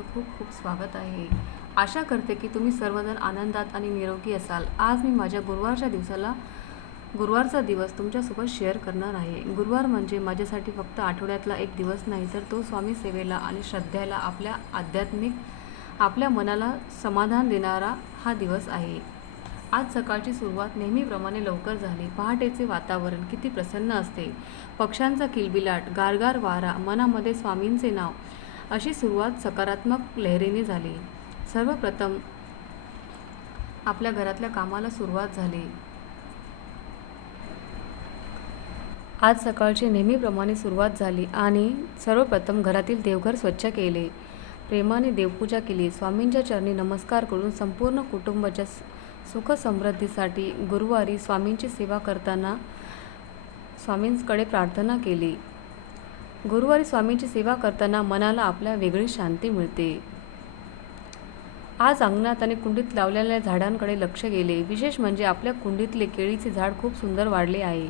तुमचं खूप खूप स्वागत आहे. आशा करते की तुम्ही सर्वजण आनंदात आणि निरोगी असाल. आज मी माझ्या गुरुवारचा दिवस तुमच्यासोबत शेअर करणार आहे. गुरुवार म्हणजे माझ्यासाठी फक्त आठवड्यातला एक दिवस नाही, तर तो स्वामी सेवेला आणि श्रद्धेला, आपल्या मनाला समाधान देणारा हा दिवस आहे. आज सकाळची सुरुवात नेहमीप्रमाणे लवकर झाली. पहाटेचे वातावरण किती प्रसन्न असते. पक्ष्यांचा किलबिलाट, गारगार वारा, मनामध्ये स्वामींचे नाव, अशी सुरुवात सकारात्मक लहरीने झाली. सर्वप्रथम आपल्या घरातल्या कामाला सुरुवात झाली. आज सकाळची नेहमीप्रमाणे सुरुवात झाली आणि सर्वप्रथम घरातील देवघर स्वच्छ केले. प्रेमाने देवपूजा केली. स्वामींच्या चरणी नमस्कार करून संपूर्ण कुटुंबाच्या सुख समृद्धीसाठी गुरुवारी स्वामींची सेवा करताना स्वामींकडे प्रार्थना केली. गुरुवारी स्वामींची सेवा करताना मनाला आपल्या वेगळी शांती मिळते. आज अंगणात आणि कुंडीत लावलेल्या झाडांकडे लक्ष गेले. विशेष म्हणजे आपल्या कुंडीतले केळीचे झाड खूप सुंदर वाढले आहे.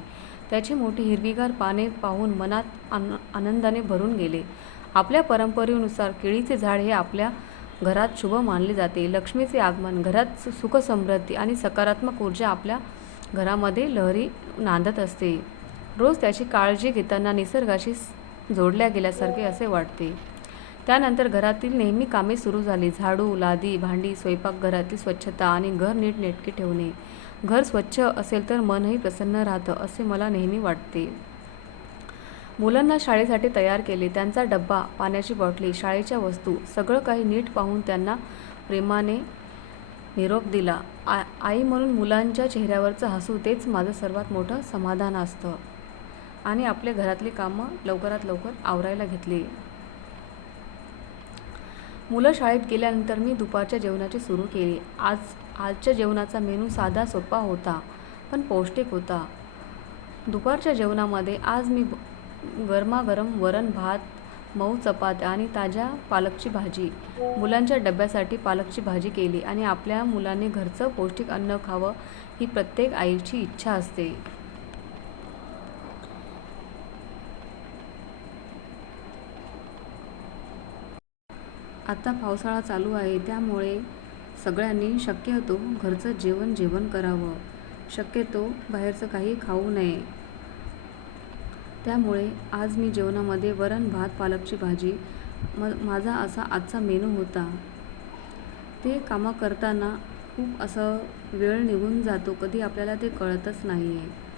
त्याची मोठी हिरवीगार पाने पाहून मनात आनंदाने भरून गेले. आपल्या परंपरेनुसार केळीचे झाड हे आपल्या घरात शुभ मानले जाते. लक्ष्मीचे आगमन, घरात सुख समृद्धी आणि सकारात्मक ऊर्जा आपल्या घरामध्ये लहरी नांदत असते. रोज त्याची काळजी घेताना निसर्गाशी जोडल्या गेल्यासारखे असे वाटते. त्यानंतर घरातील नेहमी कामे सुरू झाली. झाडू, लादी, भांडी, स्वयंपाक, घरातील स्वच्छता आणि घर नीटनेटके ठेवणे. घर स्वच्छ असेल तर मनही प्रसन्न राहतं असे मला नेहमी वाटते. मुलांना शाळेसाठी तयार केले. त्यांचा डब्बा, पाण्याची बाटली, शाळेच्या वस्तू, सगळं काही नीट पाहून त्यांना प्रेमाने निरोप दिला. आई म्हणून मुलांच्या चेहऱ्यावरचं हसू, तेच माझं सर्वात मोठं समाधान असतं. आणि आपल्या घरातली कामं लवकरात लवकर आवरायला घेतली. मुलं शाळेत गेल्यानंतर मी दुपारच्या जेवणाची सुरू केली. आजच्या जेवणाचा मेनू साधा सोपा होता, पण पौष्टिक होता. दुपारच्या जेवणामध्ये आज मी गरमागरम वरण भात, मऊ चपात्या आणि ताज्या पालकची भाजी, मुलांच्या डब्यासाठी पालकची भाजी केली. आणि आपल्या मुलांनी घरचं पौष्टिक अन्न खावं ही प्रत्येक आईची इच्छा असते. आता पावसाळा चालू आहे, त्यामुळे सगळ्यांनी शक्यतो घरचं जेवण करावं. शक्यतो बाहेरचं काही खाऊ नये. त्यामुळे आज मी जेवणामध्ये वरण भात, पालकची भाजी माझा असा आजचा मेनू होता. ते कामं करताना खूप असं वेळ निघून जातो, कधी आपल्याला ते कळतच नाही आहे.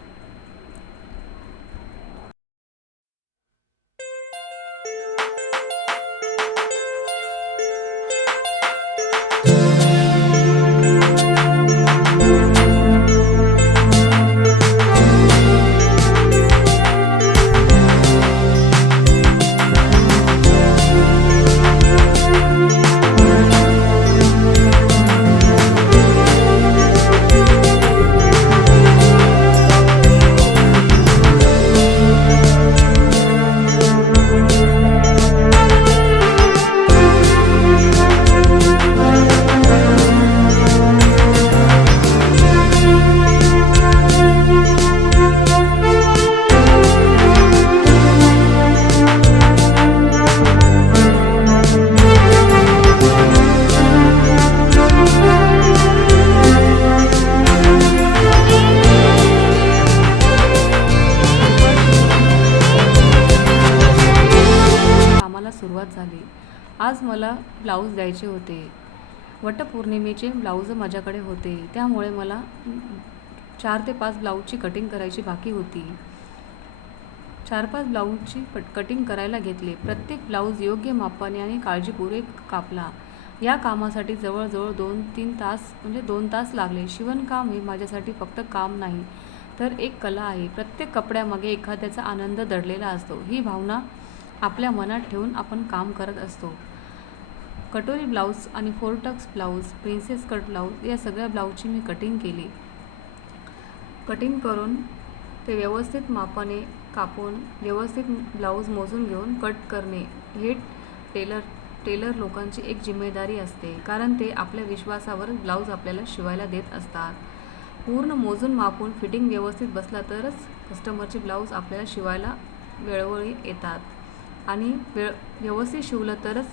सुरुवात झाली. आज मला ब्लाऊज द्यायचे होते. वटपौर्णिमेचे ब्लाऊज माझ्याकडे होते, त्यामुळे मला 4 ते 5 ब्लाऊजची कटिंग करायची बाकी होती. 4-5 ब्लाऊजची कटिंग करायला घेतले. प्रत्येक ब्लाऊज योग्य मापाने आणि काळजीपूर्वक कापला. या कामासाठी जवळजवळ 2 तास लागले. शिवणकाम हे माझ्यासाठी फक्त काम नाही, तर एक कला आहे. प्रत्येक कपड्यामागे एखाद्याचा आनंद दडलेला असतो. ही भावना आपल्या मनात ठेवून आपण काम करत असतो. कटोरी ब्लाऊज आणि 4 Tux blouse, princess cut blouse, या सगळ्या ब्लाऊजची मी कटिंग केली. कटिंग करून ते व्यवस्थित मापाने कापून व्यवस्थित ब्लाऊज मोजून घेऊन कट करणे हे टेलर लोकांची एक जिम्मेदारी असते, कारण ते आपल्या विश्वासावर ब्लाऊज आपल्याला शिवायला देत असतात. पूर्ण मोजून मापून फिटिंग व्यवस्थित बसला तरच कस्टमरचे ब्लाऊज आपल्याला शिवायला वेळोवेळी येतात. आणि व्यवस्थित शिवलं तरच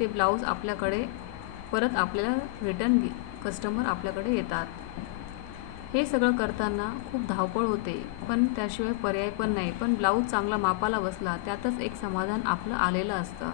ते ब्लाऊज आपल्याकडे परत आपल्याला रिटर्न कस्टमर आपल्याकडे येतात. हे सगळं करताना खूप धावपळ होते, पण त्याशिवाय पर्याय पण नाही. पण ब्लाऊज चांगला मापाला बसला त्यातच एक समाधान आपलं आलेलं असतं.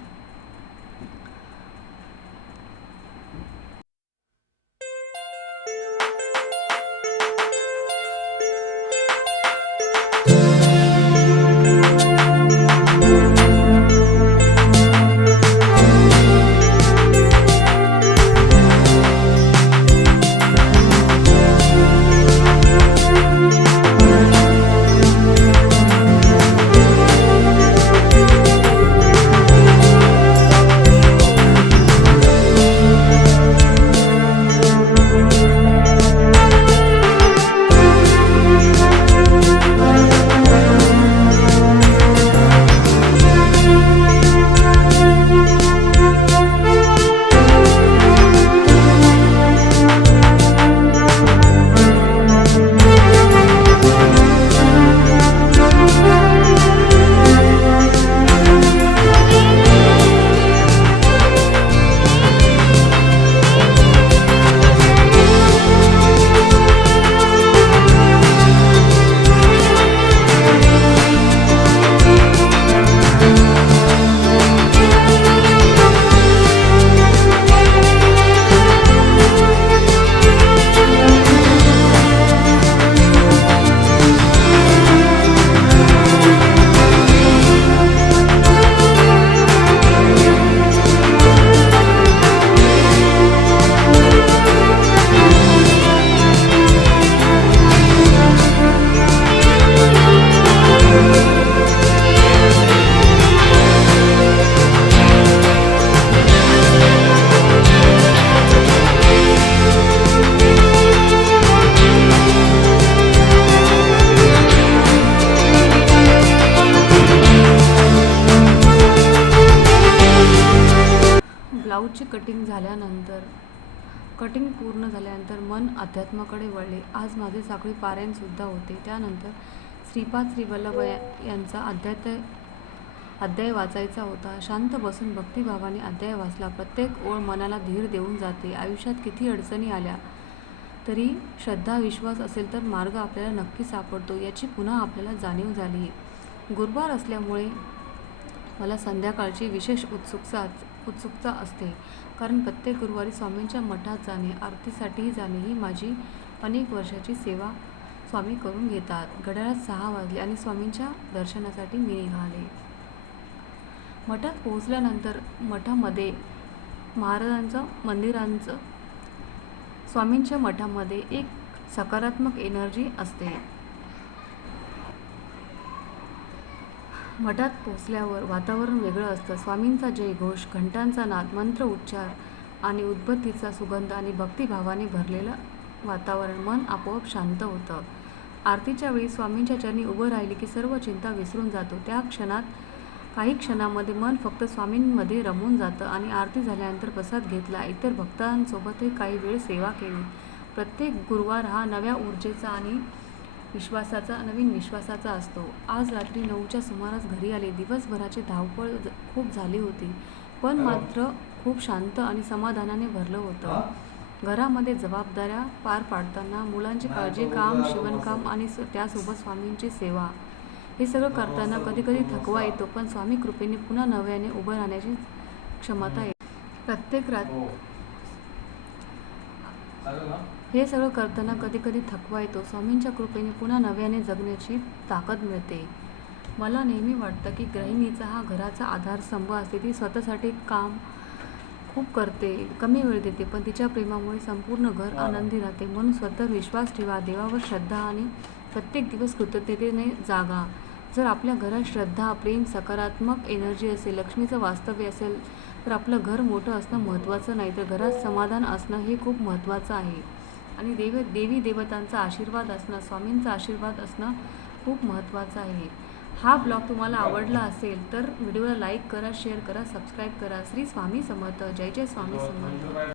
ब्लाऊजची कटिंग पूर्ण झाल्यानंतर मन अध्यात्माकडे वळले. आज माझे साखळी पारायणसुद्धा होते. त्यानंतर श्रीपाद श्री वल्लभ यांचा अध्याय वाचायचा होता. शांत बसून भक्तिभावाने अध्याय वाचला. प्रत्येक ओळ मनाला धीर देऊन जाते. आयुष्यात किती अडचणी आल्या तरी श्रद्धा विश्वास असेल तर मार्ग आपल्याला नक्की सापडतो याची पुन्हा आपल्याला जाणीव झाली. गुरुवार असल्यामुळे मला संध्याकाळची विशेष उत्सुकता असते, कारण प्रत्येक गुरुवारी स्वामींच्या मठात जाणे, आरतीसाठीही जाणे ही माझी अनेक वर्षाची सेवा स्वामी करून घेतात. घड्याळात 6 वाजले आणि स्वामींच्या दर्शनासाठी मी निघाले. मठात पोहोचल्यानंतर मठामध्ये महाराजांचं मंदिरांचं स्वामींच्या मठामध्ये एक सकारात्मक एनर्जी असते. मठात पोचल्यावर वातावरण वेगळं असतं. स्वामींचा जयघोष, घंटांचा नाद, मंत्र उच्चार आणि उदबत्तीचा सुगंध आणि भक्तिभावाने भरलेलं वातावरण. मन आपोआप शांत होतं. आरतीच्या वेळी स्वामींच्या चरणी उभं राहिले की सर्व चिंता विसरून जातो. त्या काही क्षणामध्ये मन फक्त स्वामींमध्ये रमून जातं आणि आरती झाल्यानंतर प्रसाद घेतला. इतर भक्तांसोबतही काही वेळ सेवा केली. प्रत्येक गुरुवार हा नव्या ऊर्जेचा आणि नवीन विश्वासाचा असतो. आज रात्री 9च्या सुमारास घरी आले. दिवसभराची धावपळ खूप झाली होती, पण मात्र खूप शांत आणि समाधानाने भरलं होतं. घरामध्ये जबाबदाऱ्या पार पाडताना मुलांची काळजी, काम, शिवणकाम आणि त्यासोबत स्वामींची सेवा हे सगळं करताना कधीकधी थकवा येतो, पण स्वामी कृपेने पुन्हा नव्याने उभं राहण्याची क्षमता येते. हे सगळं करताना कधीकधी थकवा येतो. स्वामींच्या कृपेने पुन्हा नव्याने जगण्याची ताकद मिळते. मला नेहमी वाटतं की गृहिणीचा हा घराचा आधारस्तंभ असते. ती स्वतःसाठी काम खूप करते, कमी वेळ देते, पण तिच्या प्रेमामुळे संपूर्ण घर आनंदी राहते. म्हणून स्वतःवर विश्वास ठेवा, देवावर श्रद्धा आणि प्रत्येक दिवस कृतज्ञतेने जागा. जर आपल्या घरात श्रद्धा, प्रेम, सकारात्मक एनर्जी असेल, लक्ष्मीचं वास्तव्य असेल, तर आपलं घर मोठं असणं महत्त्वाचं नाही, तर घरात समाधान असणं हे खूप महत्त्वाचं आहे. आणि देवी देवतांचा आशीर्वाद असणं, स्वामींचा आशीर्वाद असणं खूप महत्त्वाचं आहे. हा ब्लॉग तुम्हाला आवडला असेल तर व्हिडिओला लाईक करा, शेअर करा, सबस्क्राईब करा. श्री स्वामी समर्थ. जय जय स्वामी समर्थ.